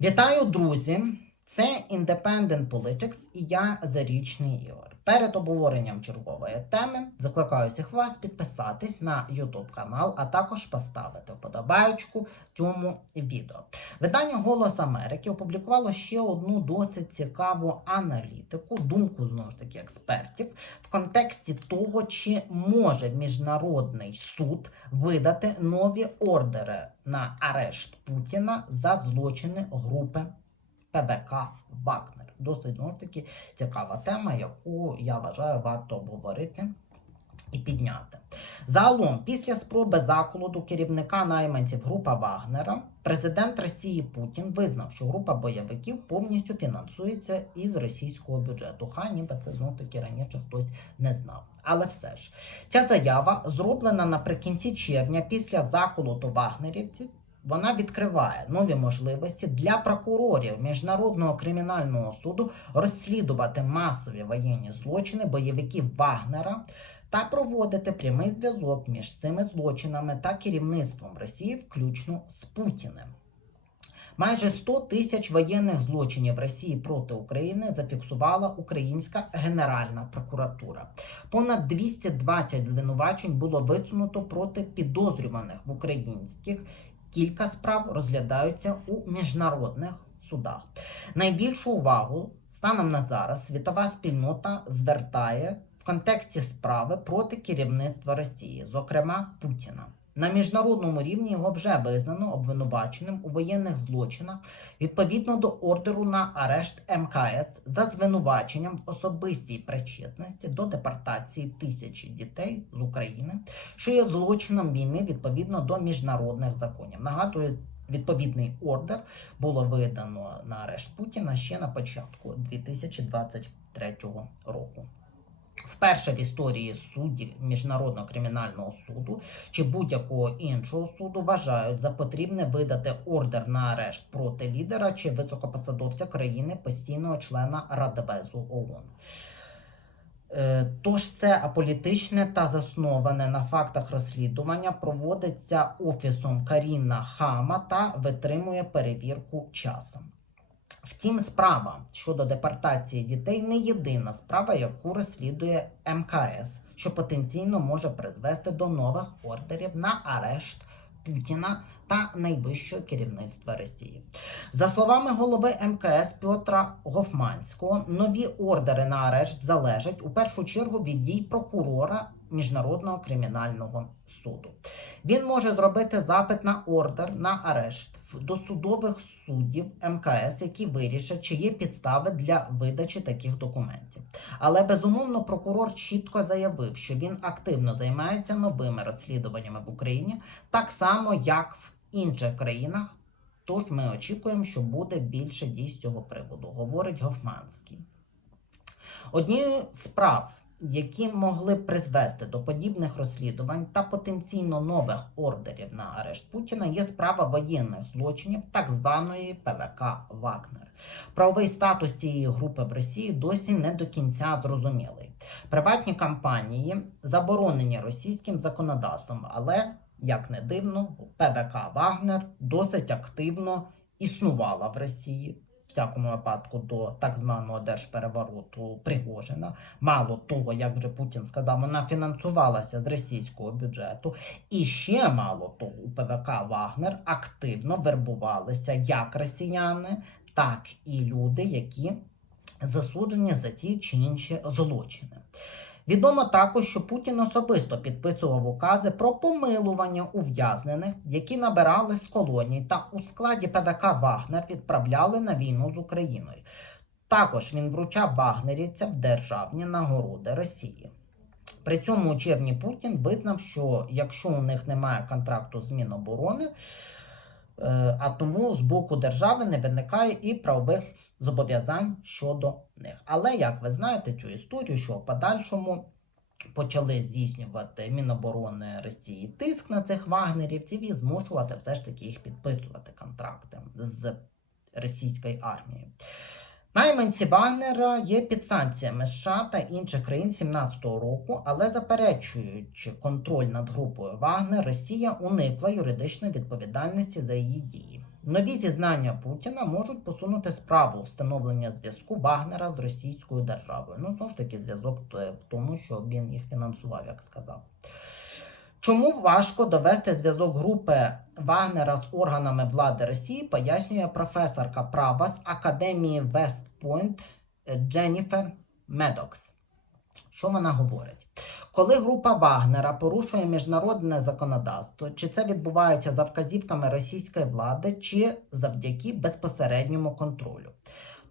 Вітаю, друзі! Це Independent Politics і я Зарічний Ігор. Перед обговоренням чергової теми закликаю всіх вас підписатись на YouTube канал, а також поставити вподобаючку цьому відео. Видання Голос Америки опублікувало ще одну досить цікаву аналітику, думку знову ж таки експертів в контексті того, чи може міжнародний суд видати нові ордери на арешт Путіна за злочини групи ПБК Вагнер. Досить ж таки цікава тема, яку я вважаю варто обговорити і підняти. Загалом, після спроби заколоду керівника найманців група Вагнера, президент Росії Путін визнав, що група бойовиків повністю фінансується із російського бюджету. Хай ніби це знов таки раніше хтось не знав. Але все ж ця заява зроблена наприкінці червня після заколоту вагнерівців. Вона відкриває нові можливості для прокурорів міжнародного кримінального суду розслідувати масові воєнні злочини бойовиків Вагнера та проводити прямий зв'язок між цими злочинами та керівництвом Росії, включно з Путіним. Майже 100 тисяч воєнних злочинів Росії проти України зафіксувала Українська Генеральна прокуратура. Понад 220 звинувачень було висунуто проти підозрюваних в українських. Кілька справ розглядаються у міжнародних судах. Найбільшу увагу станом на зараз світова спільнота звертає в контексті справи проти керівництва Росії, зокрема Путіна. На міжнародному рівні його вже визнано обвинуваченим у воєнних злочинах відповідно до ордеру на арешт МКС за звинуваченням в особистій причетності до депортації тисячі дітей з України, що є злочином війни відповідно до міжнародних законів. Нагадую. Відповідний ордер було видано на арешт Путіна ще на початку 2023 року. Вперше в історії суддів Міжнародного кримінального суду чи будь-якого іншого суду вважають за потрібне видати ордер на арешт проти лідера чи високопосадовця країни постійного члена Радбезу ООН. Е, Тож це аполітичне та засноване на фактах розслідування проводиться офісом Каріна Хама та витримує перевірку часом. Втім, справа щодо депортації дітей не єдина справа, яку розслідує МКС, що потенційно може призвести до нових ордерів на арешт Путіна та найвищого керівництва Росії. За словами голови МКС Петра Гофманського, нові ордери на арешт залежать у першу чергу від дій прокурора Міжнародного кримінального суду. Він може зробити запит на ордер на арешт до судових суддів МКС, які вирішать, чи є підстави для видачі таких документів. Але безумовно прокурор чітко заявив, що він активно займається новими розслідуваннями в Україні, так само як в інших країнах. Тож ми очікуємо, що буде більше дій з цього приводу, говорить Гофманський. Однією з справ, які могли призвести до подібних розслідувань та потенційно нових ордерів на арешт Путіна, є справа воєнних злочинів так званої ПВК Вагнер. Правовий статус цієї групи в Росії досі не до кінця зрозумілий. Приватні компанії заборонені російським законодавством, але як не дивно, ПВК Вагнер досить активно існувала в Росії. Всякому випадку до так званого держперевороту Пригожина. Мало того, як вже Путін сказав, вона фінансувалася з російського бюджету. І ще мало того, у ПВК Вагнер активно вербувалися як росіяни, так і люди, які засуджені за ті чи інші злочини. Відомо також, що Путін особисто підписував укази про помилування ув'язнених, які набирали з колоній та у складі ПВК Вагнер відправляли на війну з Україною. Також він вручав вагнерівцям державні нагороди Росії. При цьому у червні Путін визнав, що якщо у них немає контракту з Міноборони, а тому з боку держави не виникає і правових зобов'язань щодо них. Але як ви знаєте цю історію, що в подальшому почали здійснювати Міноборони Росії тиск на цих вагнерівців і змушувати все ж таки їх підписувати контракти з російською армією. Найманці Вагнера є під санкціями США та інших країн 17-го року, але заперечуючи контроль над групою Вагнер, Росія уникла юридичної відповідальності за її дії. Нові зізнання Путіна можуть посунути справу встановлення зв'язку Вагнера з російською державою. Ну, знову ж таки, зв'язок е, в тому, що він їх фінансував, як сказав. Чому важко довести зв'язок групи Вагнера з органами влади Росії, пояснює професорка права з Академії Вестпойнт Дженніфер Медокс. Що вона говорить? Коли група Вагнера порушує міжнародне законодавство, чи це відбувається за вказівками російської влади, чи завдяки безпосередньому контролю.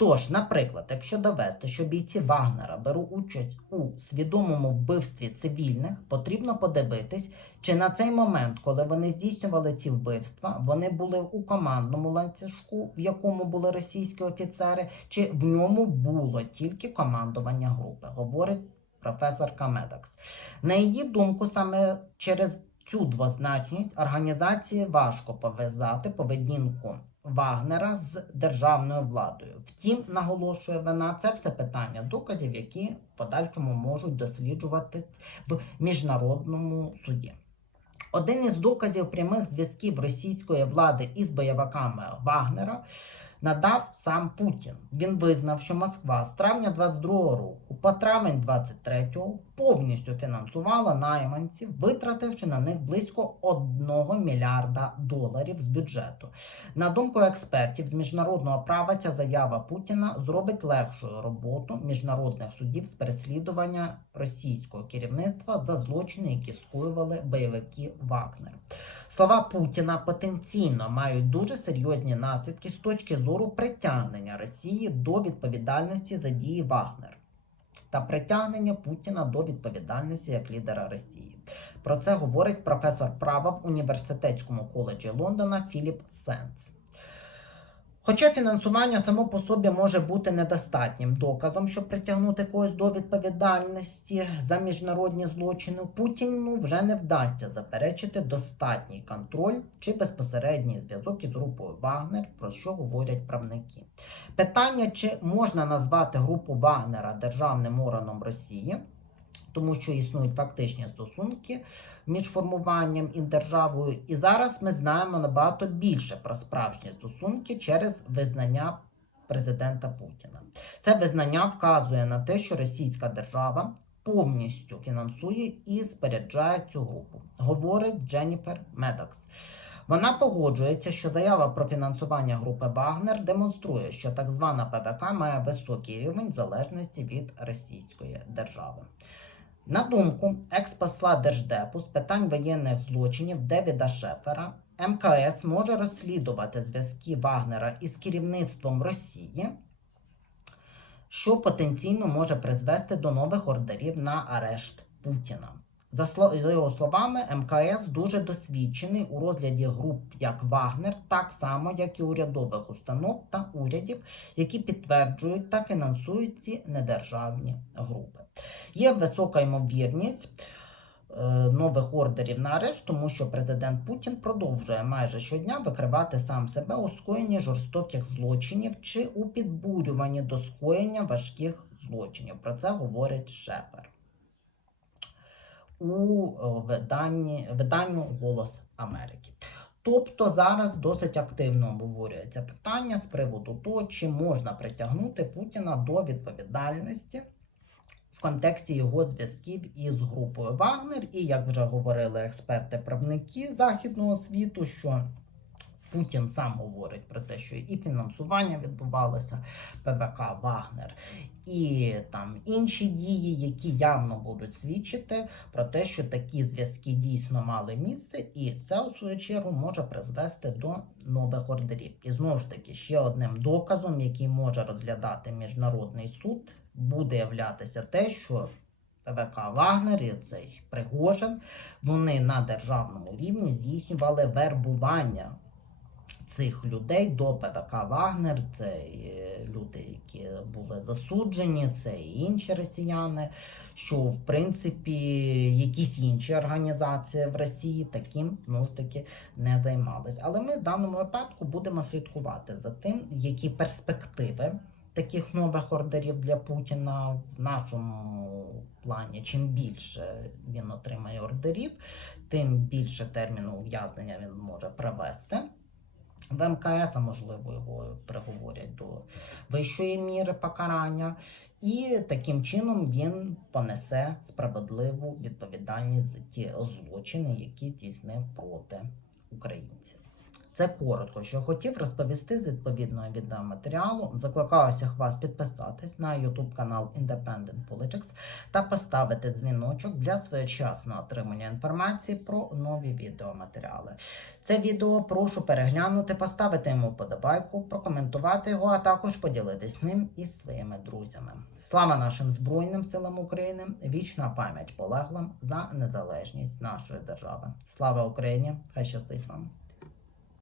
Тож, наприклад, якщо довести, що бійці Вагнера беруть участь у свідомому вбивстві цивільних, потрібно подивитись, чи на цей момент, коли вони здійснювали ці вбивства, вони були у командному ланцюжку, в якому були російські офіцери, чи в ньому було тільки командування групи, говорить професорка Медакс. На її думку, саме через цю двозначність організації важко пов'язати поведінку Вагнера з державною владою. Втім, наголошує вона, це все питання доказів, які в подальшому можуть досліджувати в міжнародному суді. Один із доказів прямих зв'язків російської влади із бойовиками Вагнера надав сам Путін. Він визнав, що Москва з травня 22-го року по травень 23-го повністю фінансувала найманців, витративши на них близько 1 мільярда доларів з бюджету. На думку експертів з міжнародного права, ця заява Путіна зробить легшою роботу міжнародних судів з переслідування російського керівництва за злочини, які скоювали бойовики Вагнер. Слова Путіна потенційно мають дуже серйозні наслідки з точки зору притягнення Росії до відповідальності за дії Вагнер та притягнення Путіна до відповідальності як лідера Росії. Про це говорить професор права в університетському коледжі Лондона Філіп Сенс. Хоча фінансування само по собі може бути недостатнім доказом, щоб притягнути когось до відповідальності за міжнародні злочини, Путіну вже не вдасться заперечити достатній контроль чи безпосередній зв'язок із групою Вагнер, про що говорять правники. Питання, чи можна назвати групу Вагнера державним органом Росії, тому що існують фактичні стосунки між формуванням і державою. І зараз ми знаємо набагато більше про справжні стосунки через визнання президента Путіна. Це визнання вказує на те, що російська держава повністю фінансує і споряджає цю групу, говорить Дженніфер Медокс. Вона погоджується, що заява про фінансування групи Вагнер демонструє, що так звана ПВК має високий рівень залежності від російської держави. На думку екс-посла Держдепу з питань воєнних злочинів Девіда Шефера, МКС може розслідувати зв'язки Вагнера із керівництвом Росії, що потенційно може призвести до нових ордерів на арешт Путіна. За його словами, МКС дуже досвідчений у розгляді груп як Вагнер, так само як і урядових установ та урядів, які підтверджують та фінансують ці недержавні групи. Є висока ймовірність е, нових ордерів на арешт, тому що президент Путін продовжує майже щодня викривати сам себе у скоєнні жорстоких злочинів чи у підбурюванні до скоєння важких злочинів. Про це говорить Шепер у е, виданні, виданню Голос Америки. Тобто зараз досить активно обговорюється питання з приводу того, чи можна притягнути Путіна до відповідальності в контексті його зв'язків із групою Вагнер. І як вже говорили експерти-правники західного світу, що Путін сам говорить про те, що і фінансування відбувалося ПВК Вагнер, і там інші дії, які явно будуть свідчити про те, що такі зв'язки дійсно мали місце, і це у свою чергу може призвести до нових ордерів. І знову ж таки, ще одним доказом, який може розглядати міжнародний суд, буде являтися те, що ПВК Вагнер і цей Пригожин, вони на державному рівні здійснювали вербування цих людей до ПВК Вагнер. Це люди, які були засуджені, це і інші росіяни. Що в принципі якісь інші організації в Росії таким ну ж таки не займались. Але ми в даному випадку будемо слідкувати за тим, які перспективи таких нових ордерів для Путіна в нашому плані. Чим більше він отримає ордерів, тим більше терміну ув'язнення він може провести. В МКС, можливо, його приговорять до вищої міри покарання. І таким чином він понесе справедливу відповідальність за ті злочини, які здійснив проти українців. Це коротко, що хотів розповісти з відповідного відеоматеріалу. Закликаю всіх вас підписатись на YouTube канал Independent Politics та поставити дзвіночок для своєчасного отримання інформації про нові відеоматеріали. Це відео прошу переглянути, поставити йому вподобайку, прокоментувати його, а також поділитись ним із своїми друзями. Слава нашим Збройним силам України! Вічна пам'ять полеглим за незалежність нашої держави. Слава Україні! Хай щастить вам!